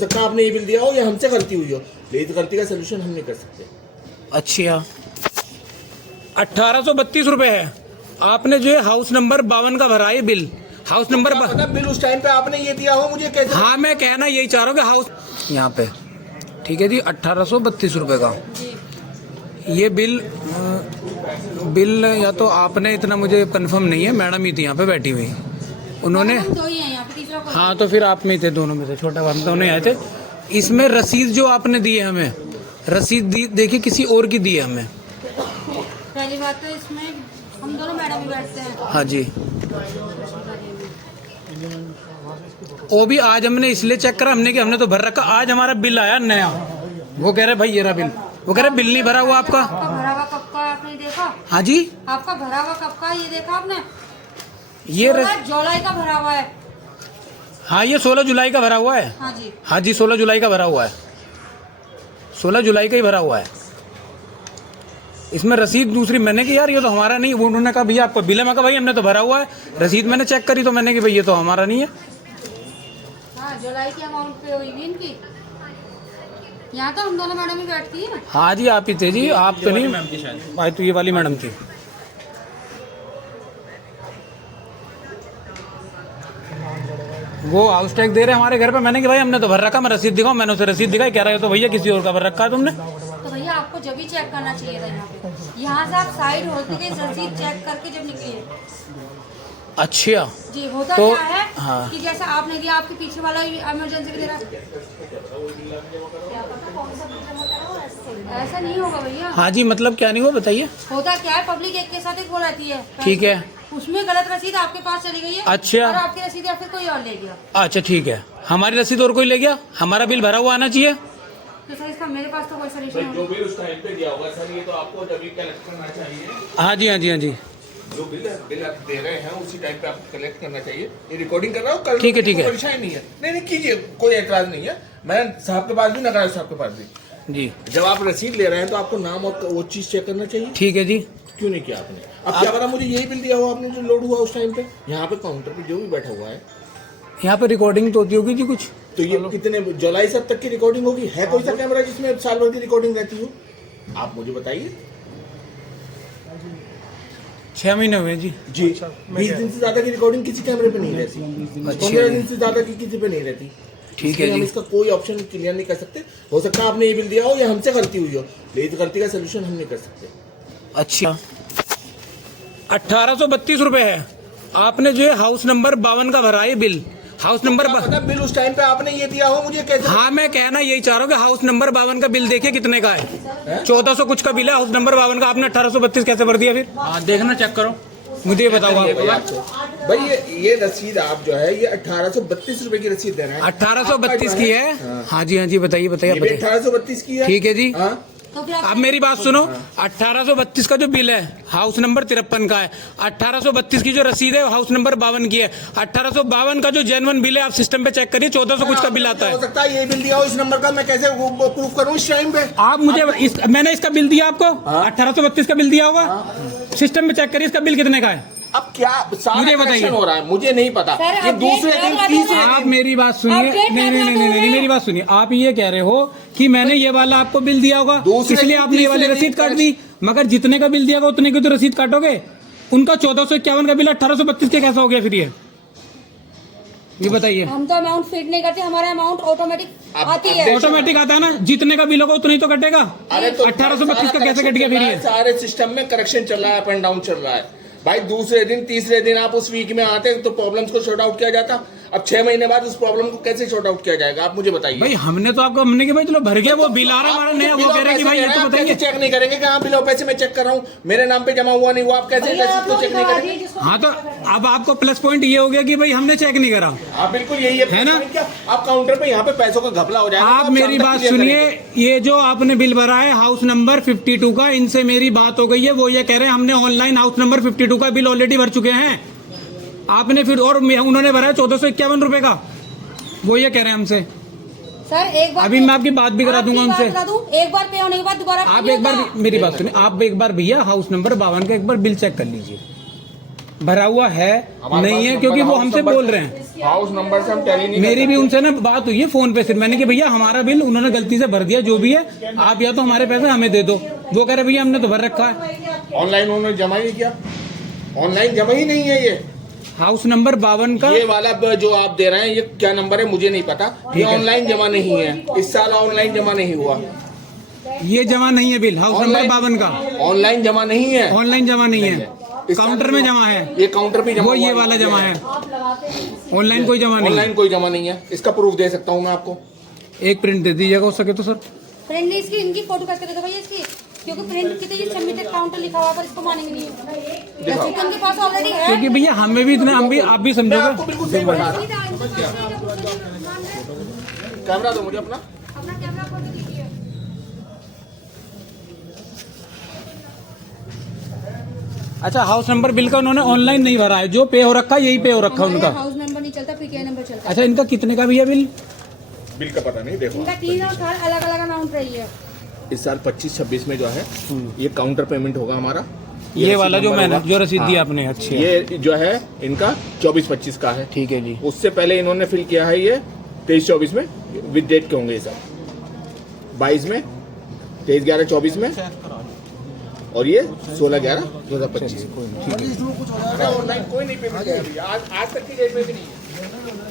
सकता है आपने ये बिल दिया हो या हमसे गलती हुई हो, लेकिन इस गलती का सोल्यूशन हम नहीं कर सकते। अच्छा 1832 रुपए है। आपने जो है हाउस नंबर 52 का भरा है बिल, हाउस नंबर पता बिल उस टाइम पे आपने ये दिया हो मुझे कैसे? हाँ मैं कहना यही चाह रहा हूँ कि हाउस यहाँ पे ठीक है जी 1832 रुपए का ये बिल या तो आपने इतना मुझे कंफर्म नहीं है, मैडम ही थी यहाँ पे बैठी हुई उन्होंने। हाँ तो फिर आप में ही थे, दोनों में थे, छोटा हम दोनों आए थे। इसमें रसीद जो आपने दी है हमें, रसीद देखिए किसी और की दी है हमें। पहली बात तो इसमें हम दोनों मैडम ही बैठते हैं। हाँ जी वो भी आज हमने इसलिए चेक करा हमने कि हमने तो भर रखा, आज हमारा बिल आया नया, वो कह रहे भाई ये रहा बिल, वो कह रहे बिल नहीं भरा हुआ आपका। आपका भरा हुआ कब का आपने देखा? हाँ जी आपका भरा हुआ कब का ये देखा आपने? ये 16 जुलाई का भरा हुआ है। हाँ ये 16 जुलाई का भरा हुआ है। हाँ जी हाँ जी 16 जुलाई का भरा हुआ है, 16 जुलाई का ही भरा हुआ है। इसमें रसीद दूसरी मैंने कि यार ये तो हमारा नहीं, वो उन्होंने कहा भैया आपको बिल है, मैं कहा भाई हमने तो भरा हुआ है। रसीद मैंने चेक करी तो मैंने कि भाई ये तो हमारा नहीं है। हाँ जुलाई की अमाउंट पे हुई भी इनकी। यहाँ तो हम दोनों मैडम ही बैठती है। हाँ जी आप ही थे जी, आप तो नहीं भाई, तो ये वाली मैडम थी। वो हाउस टैक्स दे रहे हमारे घर पे, मैंने कि भाई हमने तो भर रखा, मैं रसीद दिखाऊं, मैंने उसे रसीद दिखाई, कह रहा है तो भैया किसी और का भर रखा है तुमने। तो भैया आपको जब भी चेक करना चाहिए था यहाँ पे, यहाँ से आप साइड होती गई रसीद चेक करके जब निकली है। अच्छा जी होता तो क्या है हाँ। कि जैसे आपने दिया आपके पीछे वाला इमरजेंसी दे रहा है, ऐसा नहीं होगा भैया। हाँ जी मतलब क्या नहीं हुआ बताइए। होता क्या है पब्लिक एक के साथ एक हो रहती है। ठीक है उसमें गलत रसीद आपके पास चली गई है। अच्छा। और आपकी रसीद या फिर कोई और ले गया। अच्छा ठीक है, हमारी रसीद और कोई ले गया, हमारा बिल भरा हुआ आना चाहिए। तो सर इसका मेरे पास तो कोई सोल्यूशन जो बिल उस टाइम पे दिया होगा सर, ये तो आपको जब भी कलेक्ट करना चाहिए। हाँ जी हाँ जी हाँ जी जो बिल आप दे रहे हैं उसी टाइम पे आपको कलेक्ट करना चाहिए। ये रिकॉर्डिंग कर रहा हूँ, कल ठीक है, ठीक है। परेशानी नहीं है। नहीं कीजिए, कोई एतराज नहीं है। मैं साहब के पास भी, नगराज साहब के पास भी, जी जब आप रसीद ले रहे हैं तो आपको नाम और वो चीज चेक करना चाहिए। ठीक है जी। क्यों नहीं किया आपने? अब क्या पता मुझे यही बिल दिया हुआ आपने जो लोड हुआ उस टाइम पे, यहाँ पे काउंटर पे जो भी बैठा हुआ है। यहाँ पे रिकॉर्डिंग तो होती होगी जी कुछ। तो ये कितने जुलाई से अब तक की रिकॉर्डिंग होगी? है कोई सा कैमरा जिसमें साल भर की रिकॉर्डिंग रहती हो? आप मुझे बताइए। 6 महीने हुए जी। 20 दिन से ज्यादा की रिकॉर्डिंग किसी कैमरे पे नहीं रहती, 15 दिन से ज्यादा की किसी पे नहीं रहती। ठीक है हम जी। इसका कोई ऑप्शन क्लियर नहीं कर सकते। हो सकता है आपने ये बिल दिया हो या हमसे गलती हुई हो, लेकिन इस गलती का सोल्यूशन हम नहीं कर सकते। अच्छा 1832 रुपए है। आपने जो है हाउस नंबर 52 का भरा है बिल, हाउस नंबर पता बिल उस टाइम पे आपने ये दिया हो मुझे कैसे? हाँ मैं कहना यही चाह रहा हूँ कि हाउस नंबर 52 का बिल देखिए कितने का है, 1400 कुछ का बिल है हाउस नंबर 52 का, आपने 1832 कैसे भर दिया फिर? हाँ देखना चेक करो, मुझे ये बताओ आप। भाई ये रसीद आप जो है ये 1832 रुपए की रसीद दे रहे हैं। 1832 की है। हाँ जी हाँ जी बताइए बताइए ये भी 1832 की है। ठीक है जी। हाँ तो फिर अब मेरी बात सुनो, 1832 का जो बिल है हाउस नंबर 53 का है, 1832 की जो रसीद है हाउस नंबर 52 की है, 1852 का जो जेन्युइन बिल है आप सिस्टम पे चेक करिए 1400 कुछ का बिल आता है। हो सकता है ये बिल दिया हो इस नंबर का, मैं कैसे प्रूफ करूं इस टाइम पे? आप मुझे मैंने इसका बिल दिया आपको, 1832 का बिल दिया होगा, सिस्टम में चेक करिए इसका बिल कितने का है। अब क्या सारा मुझे बताइए। करेक्शन हो रहा है मुझे नहीं पता। सर, ये अब दूसरे डेट दिन लगा तीसरे दो। आप मेरी बात सुनिए, अपडेट नहीं नहीं नहीं करना नहीं नहीं मेरी बात सुनिए, आप ये कह रहे हो कि मैंने ये वाला आपको बिल दिया होगा इसलिए आपने ये वाली रसीद काट दी, मगर जितने का बिल दिया होगा उतने की तो रसीद काटोगे। उनका 1451 का बिल 1832 के कैसा हो गया फिर ये बताइए। हम तो अमाउंट फिट नहीं करते, हमारा अमाउंट ऑटोमेटिक आती है। ऑटोमेटिक आता है ना, जितने का बिल होगा उतने ही तो कटेगा। अरे तो 1832 का कैसे कट गया फिर ये? सारे सिस्टम में करेक्शन चल रहा है, अप एंड डाउन चल रहा है भाई। दूसरे दिन तीसरे दिन आप उस वीक में आते तो प्रॉब्लम्स को सॉर्ट आउट किया जाता। अब 6 महीने बाद उस प्रॉब्लम को कैसे सॉर्ट आउट किया जाएगा आप मुझे बताइए। भाई हमने तो आपको हमने कि भाई चलो भर गया वो बिल आ रहा है हमारा नया, वो कह रहे कि भाई ये तो बताइए। चेक नहीं करेंगे कि हाँ बिलो पैसे मैं चेक कर रहा हूँ, मेरे नाम पे जमा हुआ नहीं, वो आप कैसे इसको चेक नहीं करेंगे? हाँ तो अब आपको प्लस पॉइंट ये हो गया कि भाई हमने चेक नहीं करा। हाँ बिल्कुल यही है ना? क्या आप काउंटर पे यहाँ पे पैसों का घपला हो जाएगा। आप मेरी बात सुनिए, ये जो आपने बिल भरा है हाउस नंबर 52 का, इनसे मेरी बात हो गई है, वो ये कह रहे हैं हमने ऑनलाइन हाउस नंबर 52 का बिल ऑलरेडी भर चुके हैं। आपने फिर और उन्होंने भरा है 1451 रुपए का, वो ये कह रहे हैं हमसे। सर एक बार अभी मैं आपकी बात भी करा दूंगा उनसे। एक बार पे होने के बाद दोबारा आप एक बार मेरी बात सुनिए, आप एक बार भैया हाउस नंबर 52 का एक बार बिल चेक कर लीजिए। भरा हुआ है नहीं है, क्योंकि वो हमसे बोल रहे हैं, हाउस नंबर से हम टैली नहीं मेरी भी उनसे ना बात हुई है फोन पे, सिर्फ मैंने कि भैया हमारा बिल उन्होंने गलती से भर दिया, जो भी है आप या तो हमारे पैसे हमें दे दो। वो कह रहे भैया हमने तो भर रखा है। ऑनलाइन उन्होंने जमा ही नहीं किया, ऑनलाइन जमा ही नहीं है। ये हाउस नंबर 52 का ये वाला जो आप दे रहे हैं ये क्या नंबर है मुझे नहीं पता, ये ऑनलाइन जमा नहीं है, इस साल ऑनलाइन जमा नहीं हुआ, ये जमा नहीं है बिल, हाउस नंबर 52 का ऑनलाइन जमा नहीं है, ऑनलाइन जमा नहीं है, इस काउंटर साल में जमा है, ये काउंटर पे जमा वो ये हुआ वाला है। जमा है, ऑनलाइन कोई जमा नहीं ऑनलाइन है। कोई जमा नहीं है, इसका प्रूफ दे सकता हूँ मैं आपको। एक प्रिंट दे दीजिएगा हो सके तो सर। प्रिंट इसकी इनकी फोटो करके दे दो भैया इसकी, क्योंकि प्रिंट की तो ये सबमिटेड काउंटर लिखा हुआ पर इसको मानेंगे नहीं, रसीद उनके पास ऑलरेडी है। क्योंकि भैया हमें भी इतना, हम भी आप भी मैं समझोगे। आपको बिल्कुल सही बता रहा हूँ। कैमरा दो मुझे अपना। अपना कैमरा फोटो दीजिए। अच्छा, हाउस नंबर बिल का उन्होंने ऑनलाइन नहीं भरा है, जो पे हो रखा है यही पे हो रखा है हमारे उनका। हाउस नंबर नहीं चलता, पीटीआई नंबर चलता है। अच्छा, इनका कितने का भैया बिल? बिल का पता नहीं, देखो इनका 3 और 4 अलग अलग अमाउंट रही है। इस साल 25-26 में जो है ये काउंटर पेमेंट होगा हमारा, ये वाला जो नंबर मैंने होगा। जो रसीद दी हाँ। आपने, अच्छी है। ये जो है इनका 24-25 का है, ठीक है जी। उससे पहले इन्होंने फिल किया है ये 23-24 में, विद डेट के होंगे ये सब, 22 में, 23/11/24 में, और ये 16/11/2025। ऑनलाइन कोई नहीं पेमेंट किया, आज तक की डेट में भी नहीं है।